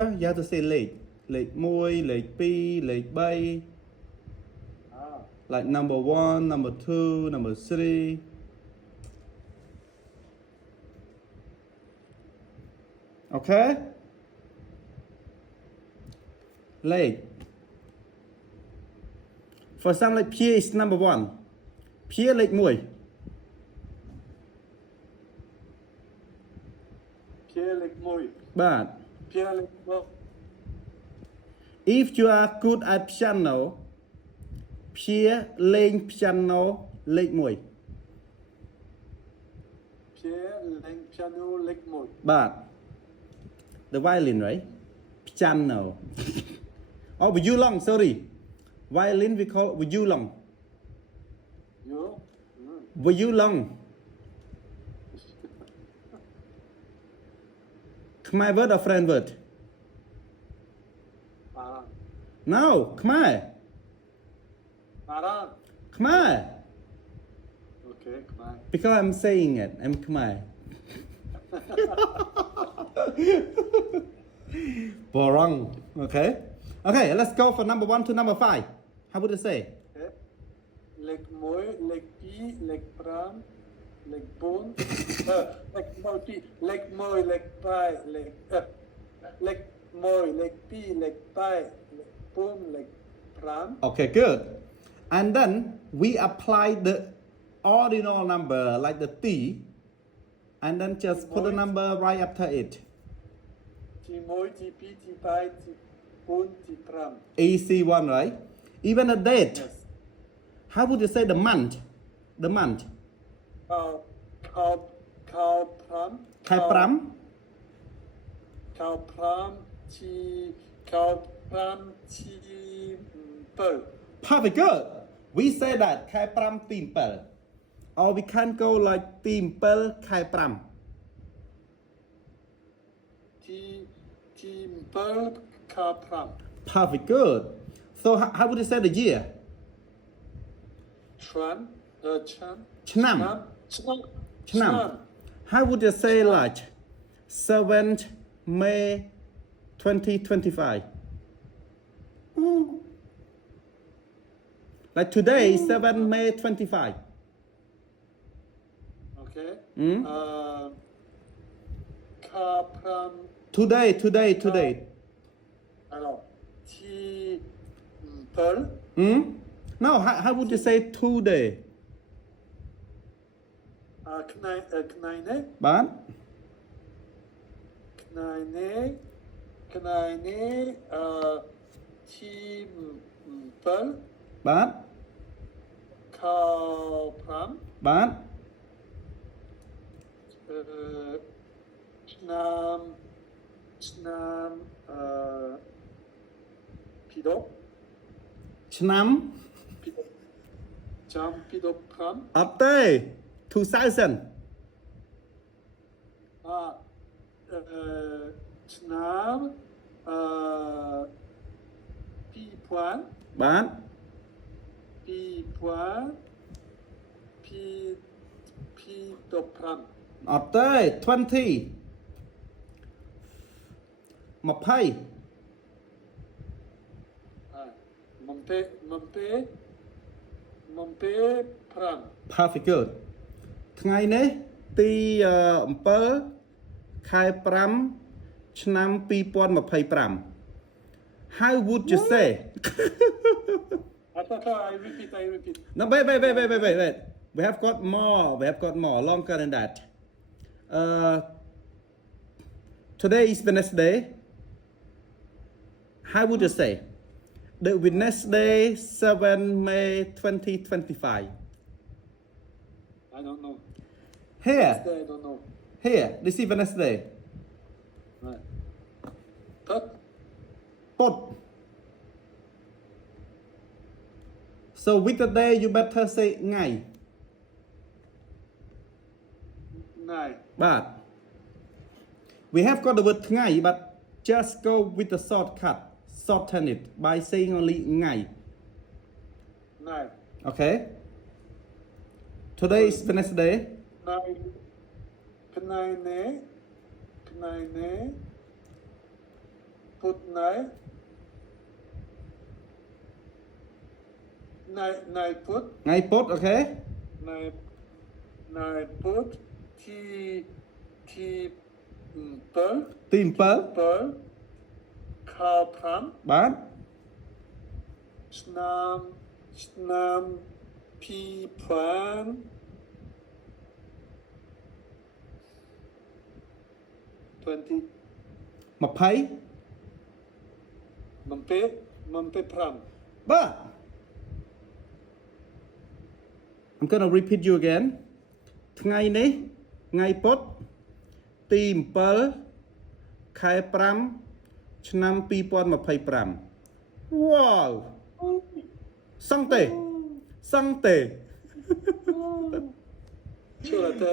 you have to say late. Late môi, late pi, late bay. Like number 1, number 2, number 3. Okay? Late. For example, like P is number 1. P late môi. But if you are good at piano, P lên piano late môi. But the violin, right? Piano. Oh, with you long, sorry. Violin we call with you long. With you long. Khmer word or friend word? No, Khmer. Khmer. Okay, Khmer. Because I'm saying it, I'm Khmer. Borong. Okay. Okay, let's go for number 1 to number 5. How would you say? Okay. Leg môi, leg pi, leg pram, leg bone. Leg môi, leg pie, leg môi, leg pi, leg pie, leg bone, leg pram. Okay, good. And then we apply the ordinal number like the T, and then just put the number right after it. T môi, T pi, T pie, T bone, T pram. Easy one, right? Even the date. Yes. How would you say the month? The month. Cow pram. Khai pram. Cow pram, chi pearl. Perfect, good. We say that khai pram team pearl. Or we can go like team pearl khai pram. Team pearl, cow pram. Perfect, good. So how would you say the year? Chan. Chnam. Chnam. How would you say like 7th May 2025? Like today, 7 May 25. Okay. Hmm? Cow pram. Today. Hello. T pearl. Hmm? No, how would you say today? Knaine. Bạn? Knaine. Team pearl. Bạn? Cow pram. Bạn? Chnam. Pido. Chnam? Jam pido pram. Up there. 2000. Chnam. Pi point. Bạn? Pi point. Pido pram. Up there. 20. 20. Mompe pram. Perfect, good. ថ្ងៃនេះទី7 ខែ5 ឆ្នាំ2025. How would you say? I repeat. No, wait. We have got more. Longer than that. Today is Wednesday. How would you say? The Wednesday, 7 May 2025. I don't know. Here. I don't know. Here. This is Wednesday. Right. Put. Put. So with the day, you better say ngày. Nine. But we have got the word ngày, but just go with the shortcut. Shorten it by saying only ngày. Nine. Okay? Today is Wednesday. Knaine. put nine put ថ្ងៃពុធអូខេ nine putที่per ទី7 per ข้าวพราม បាទ ឆ្នាំពីប្រាំ20 20 มันเป็นพราม បាទ I'm gonna repeat you again ថ្ងៃនេះថ្ងៃពុធទី7ខែ5ឆ្នាំ2025 Wow សង់ទេ ชื่ออะไร